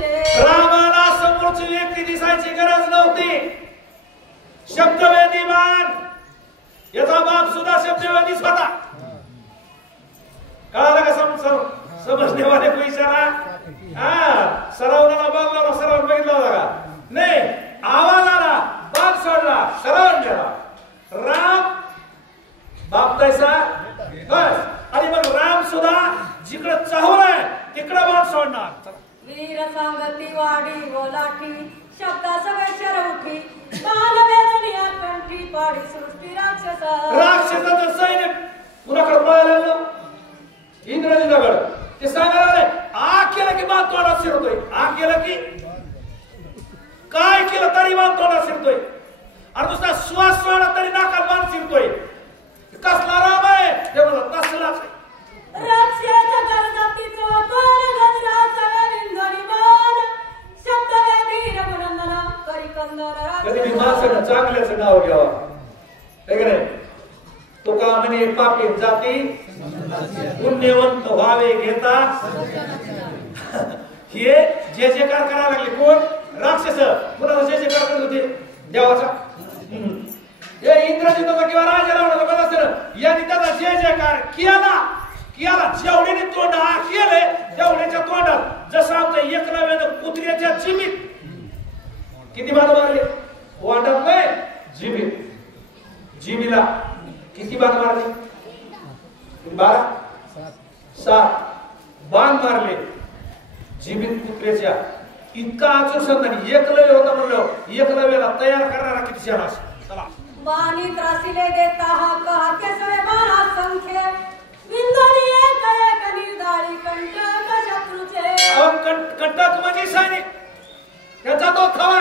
रामाला समोरची व्यक्ती दिसायची गरज नव्हती. शब्दवेदी बाण, याचा बाप सुद्धा शब्दवेदीच होता. कळालं का? समजणे वाले को इशारा. सरावला बघला, सरावून बघितला होता का? नाही. आवाज आला, बाण सोडला, सरावून गेला. राम बाप तैसा बस. आणि मग राम सुद्धा जिकडे चाहूलाय तिकडे बाण सोडणार. वीर सांगती वाडी ओलाठी, शब्दा सगळे शर उठी, बाण वेदनिया कंठी पाडी सृष्टी राक्षस. राक्षसाचं सैन्य कुणाकडे पळालेलं? इंद्रजिताकडे. ते सांगायला लागले, आ केलं की बाण तोंडात शिरतोय, आ केलं की काय केलं तरी बाण तोंडात शिरतोय. आणि नुसता श्वास सोडला तरी नाकात बाण शिरतोय. कसला राम आहे ते मला तसलाच आहे. राक्षसाच्या गरजातीचं बाण गजराचा विंधोनी बाण, शब्दवेदी रघुनंदन करी कंदन. कधी माणसानं चांगल्याचं नाव घ्यावं, हे का नाही? तुका म्हणे पापी जाती पुण्यवंत व्हावे घेता. हे जे जे कार करायला लागले कोण? राक्षस. कुणाला जे जे कार करत होते? देवाचा. हे इंद्रजिताचा किंवा राजा रावणाचा कसा असेल, यांनी त्याचा जे जयकार केला. जेवढ्याने तोंड हा केले तेवढ्याच्या तोंडात जसं आमचं एकलव्यानं कुत्र्याच्या जिमीत किती बाण मारले? वाटत नाही जिमीत. जिमीला किती बाण मारले? 12 7 बाण मारले जिमीत कुत्र्याच्या. इतका अचूक संतानी एकलव्य होता म्हणलं, एकलव्याला तयार करणारा किती छान असेल. चला. बाणी त्रासिले देता हा कहा केसवे बाणा संख्ये, विंधोनी एक एक निर्धारी कंटक शत्रूचे. कंटक म्हणजे सैनिक, त्याचा तो थवा.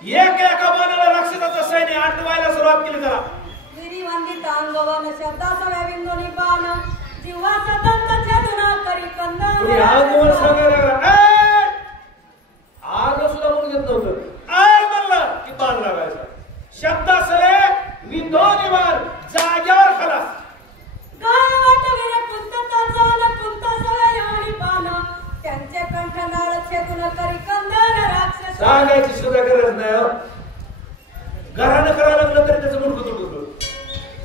एक एका बाणाला राक्षसाचं सैन्य आटवायला सुरुवात केली. जरा विरी वंदित अंगवन शब्दा सवे विंधोनी बाण, जीवाचा दंत छेदना करी कंदन. तुम्ही अंगवन सांगायला लागला, आग सुद्धा म्हणून घेत नव्हतं. आय म्हणलं की बाण लागायचा. शब्दासले विंधोनी बाण जाग्यावर खलास. काय वाटविले कुंतता जाण कुंत सवे योनी बाण, त्यांचे कंठ नाळ छेदून करी कंदन राक्षस. सांगायची सुद्धा गरज नाही. घरानं करायला लागलं तरी त्याचं मुंडकं तुटलं.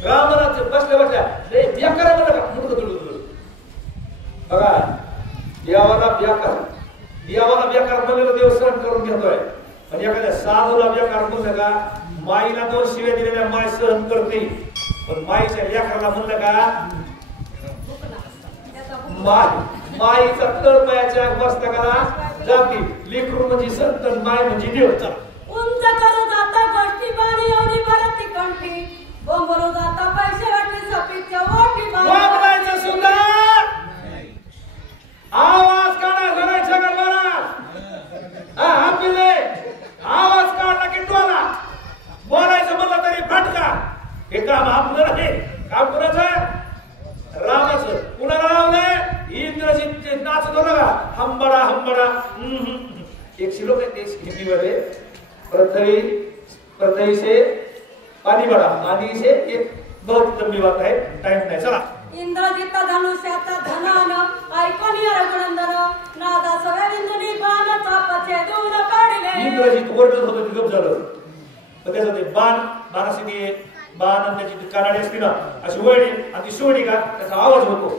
रामनाथ बसल्या बसल्या बेकार म्हणलं का मुंडकं तुटलं. बघा, देवाला बेकार म्हणलेलं देव सहन करून घेतोय. पण एखाद्या साधूला बेकार म्हणलं का, माईला 2 शिव्या दिलेल्या माय सहन करते. पण माईच्या लेकराला म्हणलं का, माईचा तळपायाच्या मस्तकाला जाती. लेकरू म्हणजे संत, माय म्हणजे देव. उंच करू जाता गोष्टी बाणी एवढी भरती कंठी, बोंबरू जाता पैसे वाटी सपीच्या ओटी बाणी. वागवायचं सुंदर आवाज काढा घराच्या गरबाला. हा पिल्ले, आवाज काढला की टोला. बोलायचं म्हणलं तरी फटका. हे काम आपलं नाही, काम कुणाचं? रामाचं. कुणाला लावलंय? इंद्रजित नाचत होता का, हंबडा हंबडा. एक श्लोक आहे ते हिंदीमध्ये, पृथ्वी से पाणी बडा, पाणी से एक बहुत लंबी बात है, टाइम नाही. चला. इंद्रजित धनुष्याचा धनान ऐकून रघुनंदन, नादा सवे विंधोनी बाण चापाचे दूर काढले. इंद्रजित ओरडत होतं, गप झालं. तर त्याचं ते बाणाशी ते बाण आणि त्याची कानाडी असते ना, अशी वळली आणि ती सोडली का त्याचा आवाज होतो.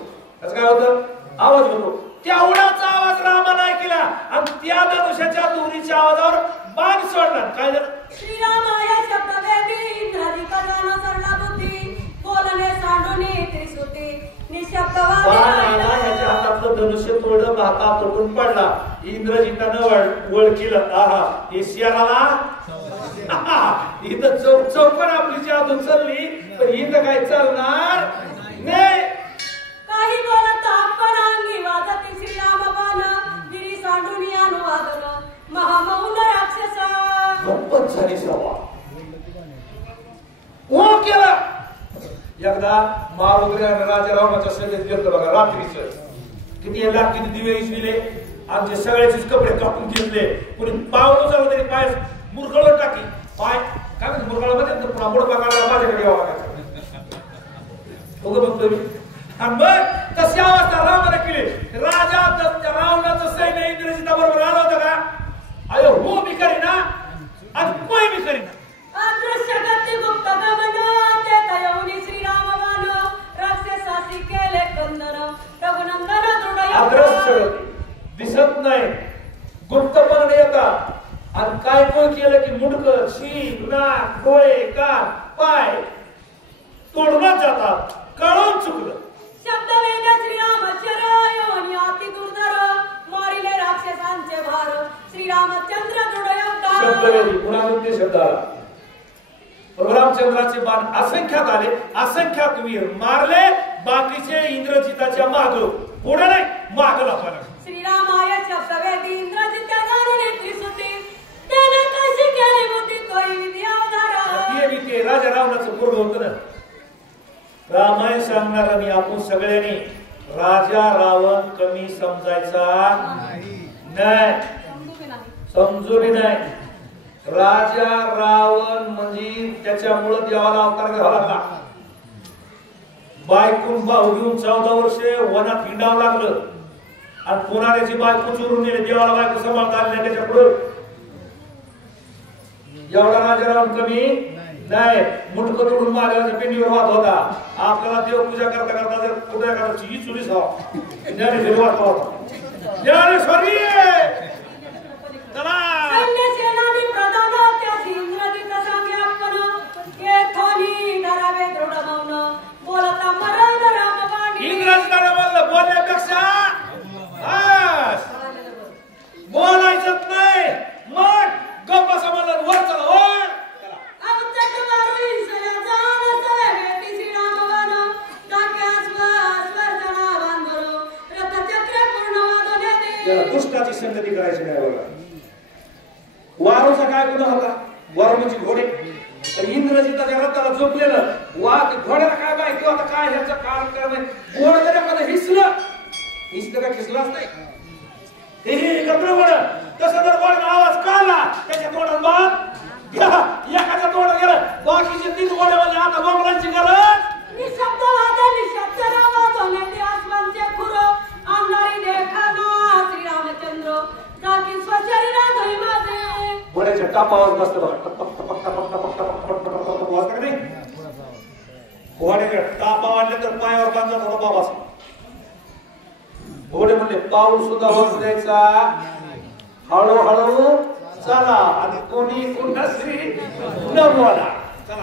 त्याचं काय होतं? आवाज होतो. तेवढाच आवाज रामाने ऐकला आणि त्या धनुष्याच्या दोरीच्या आवाजावर बाण सोडला. काय झालं? श्रीरामाया शब्दवेदी इंद्रजित जाण सरला बुद्धी, बोलणे सांडूनी त्रिसुती निशब्द बाण आला, ह्याच्या हातातलं धनुष्य तोडलं, हाता तुटून पडला. इंद्रजितानं वळखीला, आहा हे शियाराला इथं चौकण आपली जादू चालली, पण इथं काय चालणार नाही. काही बोलत आपण अंगी वाजती श्रीराम बाण, गिरी सांडूनी अनुवादन महामौन राक्षस. गप्पच झाली सभा. कोण केलं? एकदा मारुद्र्याने राजा रावणाच्या सभेत गेलं बघा रात्रीच. किती दिवे इसविले, आमचे सगळ्याचेच कपडे कापून घेतले. कोणी पावलं चालू तरी पाय मुरगळवर टाकी. पाय काय म्हणते मुरगळामध्ये पुन्हा मोड पकडला माझ्याकडे यावं लागायचं. बघतो मी. आणि मग तशी अवस्था रामाने केली. राजा रावणाचं सैन्य इंद्रजिताबरोबर नाही, गुप्तपणे येतात आणि काय कोण केलं की मुंडक, शींग, नाक, डोळे, कान, पाय तोडूनच जातात. कळून चुकलं. शब्द वेद श्रीराम शरयोनी अति दुर्धर मारिले राक्षसांचे भार श्रीरामचंद्र दृढ अवतार. शब्दवेदी पुन्हा ते शब्द आला. रामचंद्राचे बाण असंख्यात आले, असंख्यात वीर मारले. बाकीचे इंद्रजिताच्या माग, पुढे नाही मागला पण. श्रीरामाय शब्दवेदी इंद्रजित्या जाणून त्रिसुती त्याने कशी केली बुद्धी तोही विधी अवतार. ते राजा रावणाचं पूर्ण होतं ना. रामायण सांगणारा मी आपण सगळ्यांनी राजा रावण कमी समजायचा नाही, समजू बी नाही. राजा रावण म्हणजे त्याच्यामुळे देवाला अवतार घ्यावा लागला. बायकून भाऊ घेऊन 14 वर्षे वनात हिंडावं लागलं आणि पुन्हा त्याची बायको चोरून नेली. देवाला बायको सांभाळता आली नाही त्याच्या पुढे. एवढा राजा रावण कमी नाही. मुंडकं तोडून महादेवाच्या पिंडीवर वाहत होता. आपल्याला देवपूजा करता करता जर कुठे एखादा ही चुलीच ज्ञानेश्वरी वाहत होता. ज्ञानेश्वरी चला. सैन्य सेनानी प्रधान त्याची इंद्रजित सांगे आपण के थोनी धरावे दृढ मौन बोलता मरण रामबाणी. इंग्रजांना म्हणलं बोलण्यापेक्षा बोलायचंच नाही. मग गप्पा समजलं वर चला वर. दुष्टाची संगती करायची नाही बघा. वारूचा काय गुन्हा होता? वारू म्हणजे घोडे. तर इंद्रजिताच्या रथाला झोपलेलं वाघ घोड्याला काय माहिती होता काय ह्याचं कारण काय माहिती. घोड जर एखादं हिसलं का खिसलाच नाही. हे कपडे घोड तसं जर घोड्याला आवाज काढला त्याच्या तोंडात बाग एखाद्या तोंडात गेलं. बाकीचे 3 घोडे म्हणजे आता बोंबलांची गरज. निशब्द वादन निशब्द आवाज होण्याचे आसमानचे खुर अंधारी देखाना श्रीरामचंद्र जाती स्वशरीरा धरी माझे. घोड्याच्या टापावर बसतं बघा. टपक टपक टपक टपक टपक टपक टपक वाजतं का नाही? घोड्याच्या टापा वाढले तर पायावर बांधला थोडा बाबा. घोडे म्हणले पाऊल सुद्धा वाज द्यायचा, हळूहळू चला आणि कोणी कुणाशी न बोला.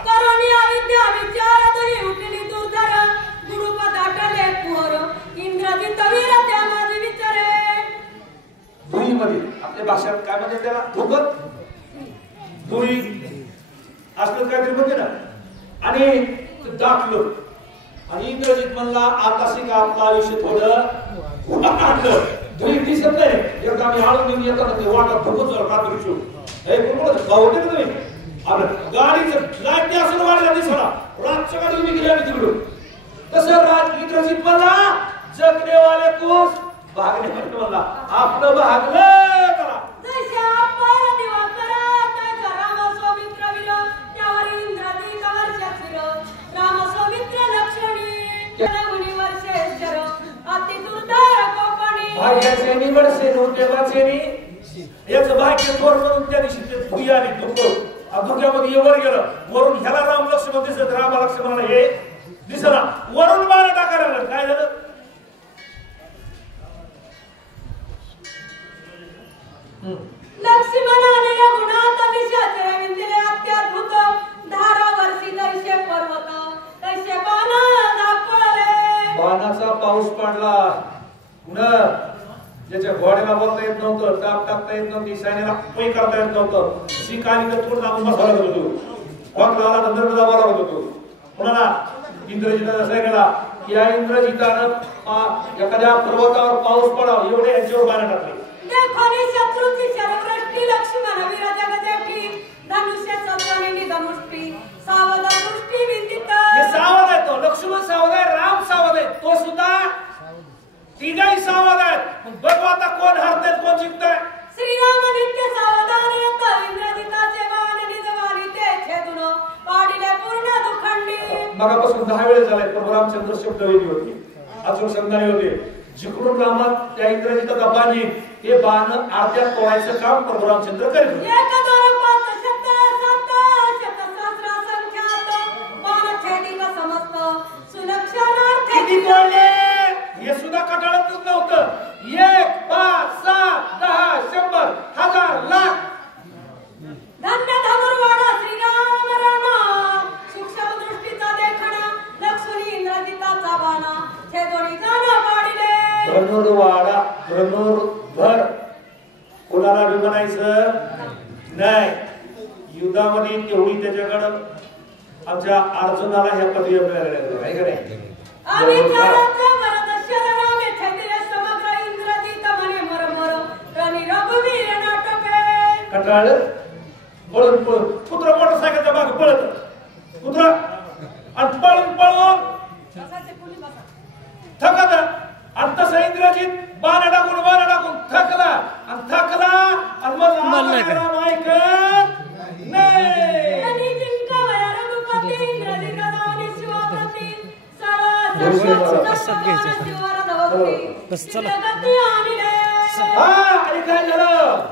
करुणी अविद्या विचार धरी उठली दुर्धर गुरुपद आटले पुहर इंद्रजित वीर त्या माझे विचारे. धुई मध्ये आपल्या भाषेत काय म्हणते त्याला? धुकत धुई असलं काहीतरी म्हणते ना. आणि दाखलं आणि इंद्रजित म्हणला आता शिका आपलं आयुष्य थोडं आणलं. धुई दिसत नाही. एकदा आम्ही आळून घेऊन येतात ते वाटत धुकत रात्री शिव हे कोण भावते का तुम्ही? गाडीचं लाईट असं वाढला दिसला. रातच्या गाडी मी गेली आम्ही तिकडून. तसं राज इंद्रजित म्हणला जगनेवाले कोस भागने म्हणला आपलं भागलं करा. जैसे आपण दिवाकरा त्याचा राम सौमित्र वीर त्यावर इंद्रजित वर्षात फिर राम सौमित्र लक्ष्मणी लगुणी वर्षेश्वर अति दुर्धर कोपणी. भाग्याचे निवडसे नव्हते याचं भाग्य थोर म्हणून त्या दिवशी ते धुई आली धुकं. धुक्यामध्ये वर गेलं. वरून ह्याला राम लक्ष्मण दिसत. राम लक्ष्मणाला हे दिसला. वरून बाण टाकायला काय झालं? लक्ष्मणाने गुणात निशाचे विंदिले अत्याद्भुत धारा वर्षी दैसे पर्वत दैसे बाण दाखवले. बाणाचा पाऊस पडला. ज्याच्या घोड्याला बोलता येत नव्हतं, टाप टाकता येत नव्हती, सैन्याला पै करता येत नव्हतं, शिकारी तर थोडं आपण बसायला लागत होतो. वाक लावला तर दर्द दाबायला लागत होतो. कोणाला? इंद्रजिताच्या सैन्याला. या इंद्रजितानं एखाद्या पर्वतावर पाऊस पडावा एवढे यांच्यावर बाण टाकले. देखोनी शत्रूची शरवृष्टी लक्ष्मण वीर जगदेठी धनुष्य सत्वनी निधमुष्टी सावध दृष्टी विंदित. हे सावध आहे. तो लक्ष्मण सावध आहे, राम सावध आहे, तो सुद्धा तिघाही सावध आहेत. बघू आता कोण हरते कोण जिंकतंय. श्रीराम नित्य सावधान येत इंद्रजिताचे बाण निजवानी ते छेदून पाडिले पूर्ण दुखंडी. मगापासून 10 वेळ झालाय. पण रामचंद्र शब्दवेदी होते, अजून संधानी होते. जिकडून रामात त्या इंद्रजिताचा बाण येईल ते बाण अर्ध्यात तोडायचं काम परशुरामचंद्र करीत होते. एक दोन पाच शत सात शत सहस्र संख्यात बाण छेदित समस्त सुलक्षणार्थ. किती तोडले हे सुद्धा कटाळतच नव्हतं. 1 5 7 नाही, युद्धामध्ये तेवढी त्याच्याकडं आमच्या अर्जुनाला ह्या पदवी मिळाल्या आहे का नाही? आम्ही चाराचा वरद शरण छंदिरे समग्र इंद्रजीत मने मरमर रणी रघुवीर नाटके. कटाळ पळून पळून पुत्र मोटरसायकलच्या मागे पळत पुत्र आणि पळून पळून थकत आणि तसं इंद्रजीत बाण टाकून थकला आणि मग ऐकत नाही. रणी जिंकावया रघुपती इंद्रजी गदावनी शिवप्रती सारा शिववरद भक्ती. चला जगती आणि रे. आणि काय झालं?